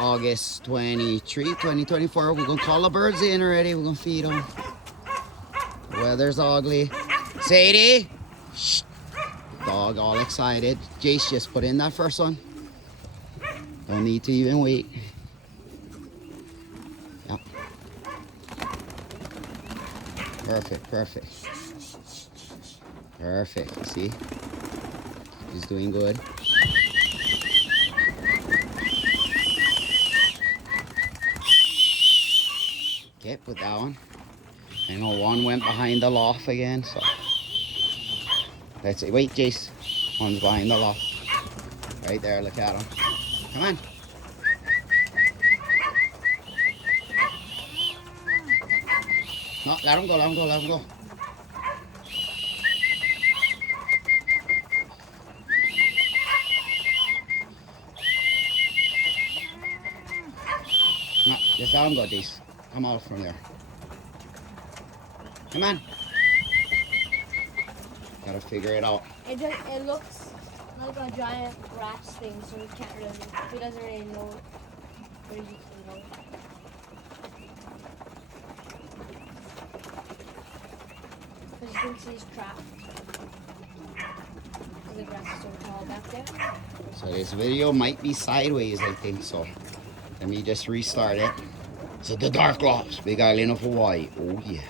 August 23, 2024. We're gonna call the birds in already. We're gonna feed them. The weather's ugly. Sadie! Shh. Dog all excited. Jace just put in that first one. Don't need to even wait. Yep. Perfect, perfect. Perfect, see? He's doing good. Okay, put that one. I know one went behind the loft again, so. Let's see. Wait, Jace. One's behind the loft. Right there, look at him. Come on. No, let him go, let him go, let him go. No, just let him go, Jace. Come out from there. Come on. Gotta figure it out. It looks like a giant grass thing, so he doesn't really know where he can go. Because he thinks he's trapped. The grass is so tall back there. So this video might be sideways, I think so. Let me just restart it. So the Dark Lofts, Big Island of Hawaii. Oh yeah.